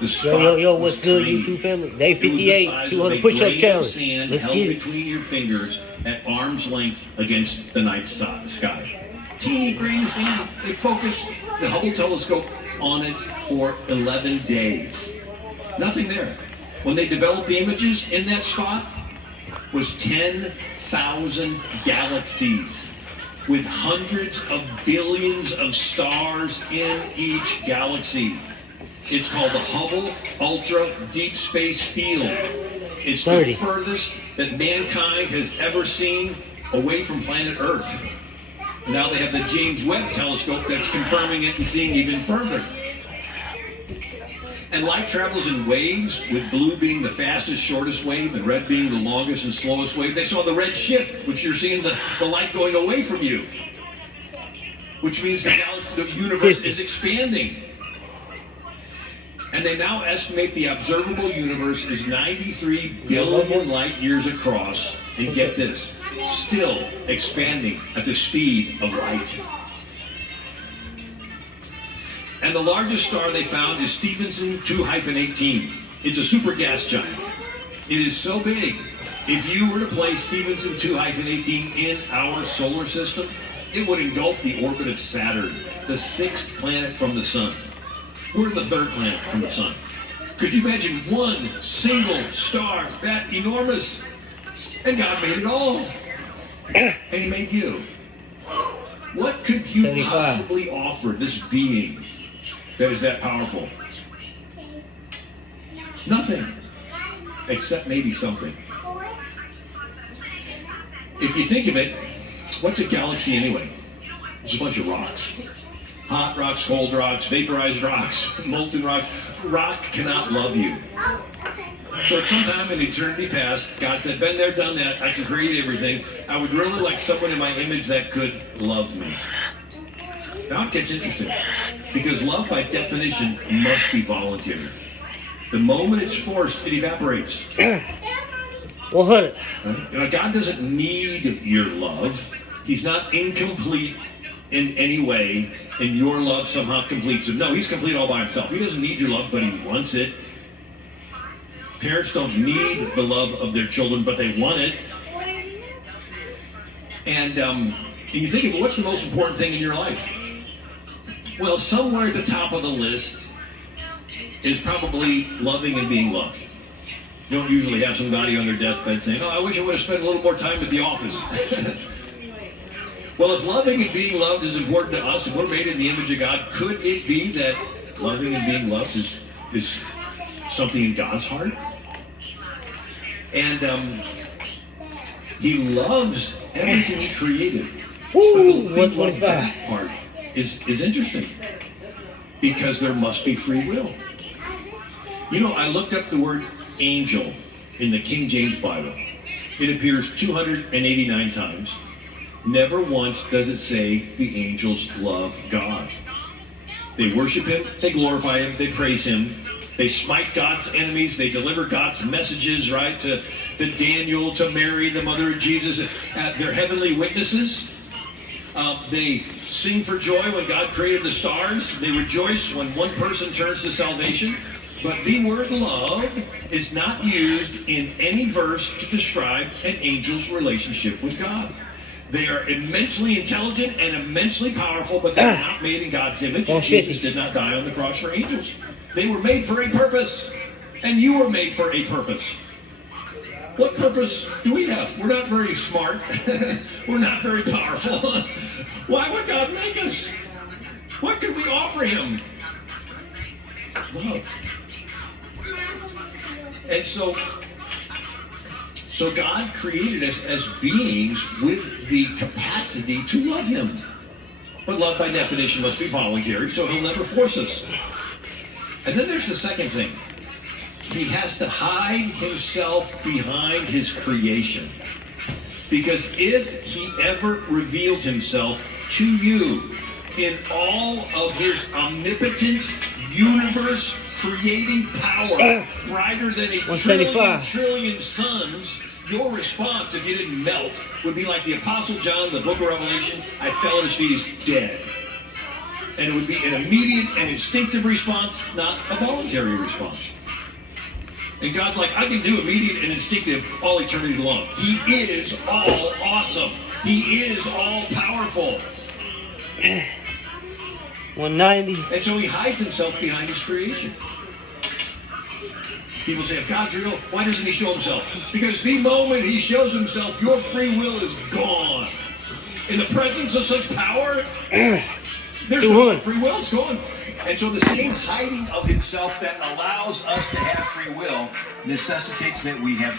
The spot what's good, tiny. YouTube family? Day It was the 58, size 200 of a push-up grain of challenge. sand Let's held get it. between your fingers at arm's length against the night sky. Teeny grain of sand. They focused the Hubble telescope on it for 11 days. Nothing there. When they developed the images in that spot was 10,000 galaxies with hundreds of billions of stars in each galaxy. It's called the Hubble Ultra Deep Space Field. It's 30. the furthest that mankind has ever seen away from planet Earth. Now they have the James Webb telescope that's confirming it and seeing even further. And light travels in waves, with blue being the fastest, shortest wave, and red being the longest and slowest wave. They saw the red shift, which you're seeing the light going away from you, which means the universe is expanding. And they now estimate the observable universe is 93 billion light years across. And get this, still expanding at the speed of light. And the largest star they found is Stephenson 2-18. It's a super gas giant. It is so big, if you were to place Stephenson 2-18 in our solar system, it would engulf the orbit of Saturn, the sixth planet from the sun. We're the third planet from the sun. Could you imagine one single star that enormous? And God made it all. And He made you. What could you 75. possibly offer this being that is that powerful? Nothing. Except maybe something. If you think of it, what's a galaxy anyway? It's a bunch of rocks. Hot rocks, cold rocks, vaporized rocks, molten rocks. Rock cannot love you. So at some time in eternity past, God said, been there, done that, I can create everything. I would really like someone in my image that could love me. Now it gets interesting, because love by definition must be voluntary. The moment it's forced, it evaporates. 100. You know, God doesn't need your love. He's not incomplete in any way, and your love somehow completes him. No, He's complete all by Himself. He doesn't need your love, but He wants it. Parents don't need the love of their children, but they want it. And you think of, well, what's the most important thing in your life? Well, somewhere at the top of the list is probably loving and being loved. You don't usually have somebody on their deathbed saying, oh, I wish I would have spent a little more time at the office. Well, if loving and being loved is important to us, and we're made in the image of God, could it be that loving and being loved is something in God's heart? And He loves everything He created. Woo, But the big 125. part is interesting, because there must be free will. You know, I looked up the word angel in the King James Bible. It appears 289 times. Never once does it say the angels love God. They worship Him, they glorify Him, they praise Him, they smite God's enemies, they deliver God's messages, right, to Daniel, to Mary, the mother of Jesus. They're heavenly witnesses. They sing for joy when God created the stars. They rejoice when one person turns to salvation. But the word love is not used in any verse to describe an angel's relationship with God. They are immensely intelligent and immensely powerful, but they're not made in God's image. Jesus did not die on the cross for angels. They were made for a purpose, and you were made for a purpose. What purpose do we have? We're not very smart. We're not very powerful. Why would God make us? What could we offer Him? Love. And so God created us as beings with the capacity to love Him. But love by definition must be voluntary, so He'll never force us. And then there's the second thing. He has to hide Himself behind His creation. Because if He ever revealed Himself to you in all of His omnipotent universe creating power, brighter than a trillion suns, your response, if you didn't melt, would be like the Apostle John in the book of Revelation. I fell at His feet, He's dead. And it would be an immediate and instinctive response, not a voluntary response. And God's like, I can do immediate and instinctive all eternity long. He is all awesome. He is all powerful. 190. And so he hides himself behind his creation. People say, if God's real, why doesn't he show himself? Because the moment he shows himself, your free will is gone. In the presence of such power, there's no free will, it's gone. And so the same hiding of himself that allows us to have free will necessitates that we have